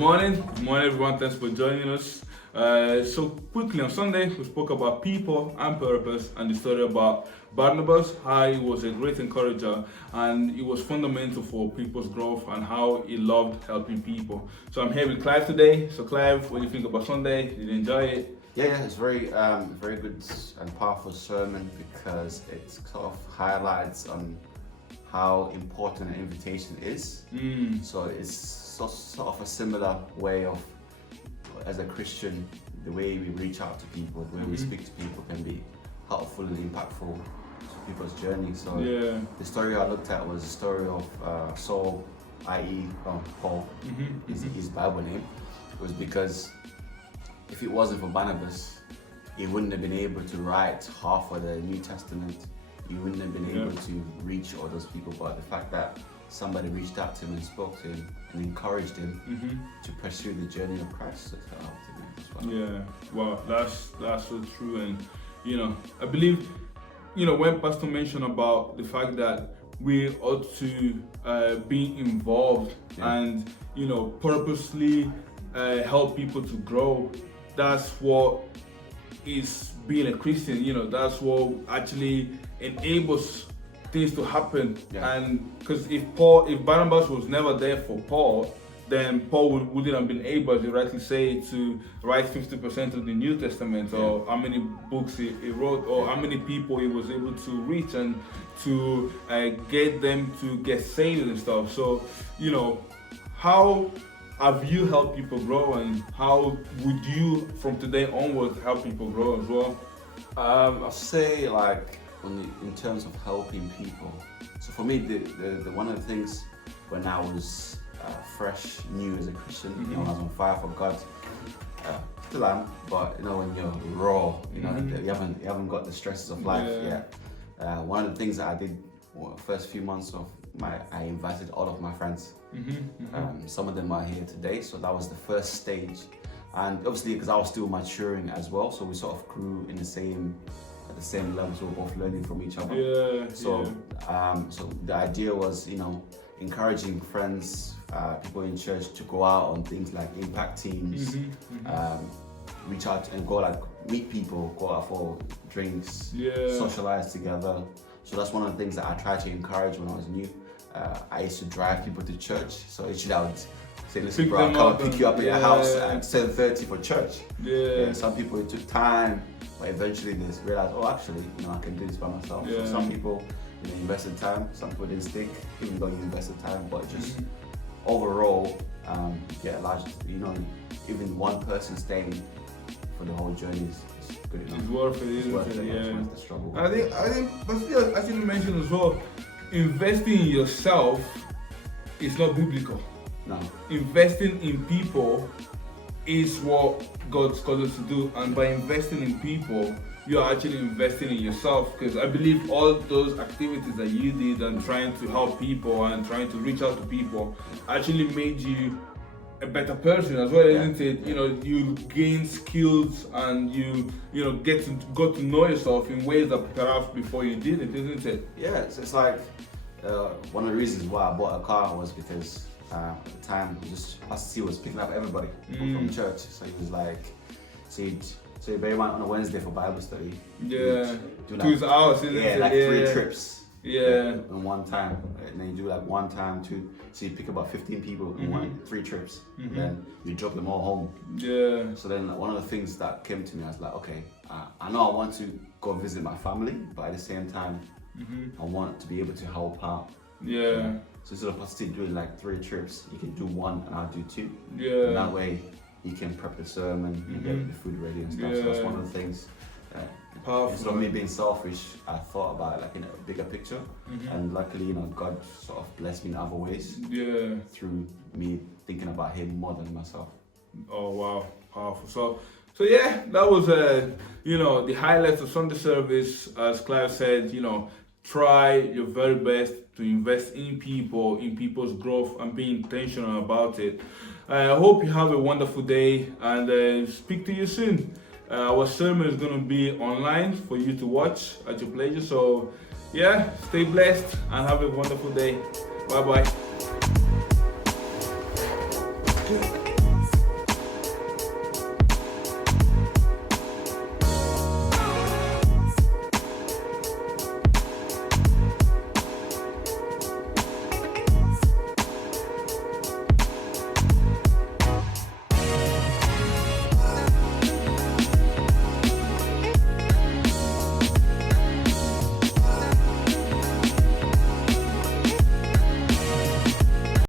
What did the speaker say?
Good morning everyone, thanks for joining us. So quickly on Sunday, we spoke about people and purpose and the story about Barnabas, how he was a great encourager and it was fundamental for people's growth and how he loved helping people. So I'm here with Clive today. So Clive, what do you think about Sunday? Did you enjoy it? Yeah, it's very good and powerful sermon because it sort of highlights on how important an invitation is. So it's sort of a similar way of, as a Christian, the way we reach out to people, the way we speak to people can be helpful and impactful to people's journey. So the story I looked at was the story of Saul, i.e. Paul, his Bible name. It was because if it wasn't for Barnabas, he wouldn't have been able to write half of the New Testament. He wouldn't have been able to reach all those people. But the fact that somebody reached out to him and spoke to him and encouraged him to pursue the journey of Christ, that helped him as well. Yeah, well, that's so true. And I believe, when Pastor mentioned about the fact that we ought to be involved and purposely help people to grow. That's what is being a Christian. That's what actually enables things to happen. And because if Barnabas was never there for Paul, then Paul wouldn't have been able, as you rightly say, to write 50% of the New Testament, or how many books he wrote, or how many people he was able to reach and to get them to get saved and stuff. So, how have you helped people grow, and how would you, from today onwards, help people grow as well? I'll say, in terms of helping people. So for me, the one of the things when I was fresh, new as a Christian, when I was on fire for God, still am, but when you're raw, you haven't got the stresses of life yet. One of the things that I did first few months of I invited all of my friends. Some of them are here today, so that was the first stage. And obviously, because I was still maturing as well, so we sort of grew at the same level, so we're both learning from each other. So the idea was, encouraging friends, people in church to go out on things like impact teams, reach out and go meet people, go out for drinks, socialize together. So that's one of the things that I tried to encourage when I was new. I used to drive people to church, so actually I would say, listen bro, I'll come and pick you up at your house at 7:30 for church. Some people, it took time, but eventually they realized, actually, I can do this by myself. So some people, invested time, some people didn't stick, even though you invested time, but just overall, large, even one person staying for the whole journey is good enough. It's worth it, isn't it? The struggle. I think, but still, I think you mentioned as well, investing in yourself is not biblical. No. Investing in people is what God's called us to do, and by investing in people, you're actually investing in yourself, because I believe all those activities that you did and trying to help people and trying to reach out to people actually made you a better person as well, isn't it? You gain skills and you got to know yourself in ways that perhaps before you didn't, isn't it? Yeah, it's like one of the reasons why I bought a car was because at the time, Pastor T was picking up everybody from church. So he was like, so you bear in mind on a Wednesday for Bible study. Do 2 hours, isn't it? 3 trips. In one time, and then you do 1 time, 2. So you pick about 15 people in 3 trips. And then you drop them all home. So then one of the things that came to me, I was like, okay, I know I want to go visit my family, but at the same time, I want to be able to help out. So instead of us doing 3 trips, you can do 1 and I'll do 2. And that way you can prep the sermon and get the food ready and stuff. So that's one of the things. Instead of me being selfish, I thought about it in a bigger picture. And luckily, God sort of blessed me in other ways. Through me thinking about Him more than myself. Oh wow, powerful. So yeah, that was the highlights of Sunday service. As Clive said, try your very best to invest in people, in people's growth, and be intentional about it. I hope you have a wonderful day, and speak to you soon. Our sermon is going to be online for you to watch at your pleasure. So stay blessed and have a wonderful day. Bye bye.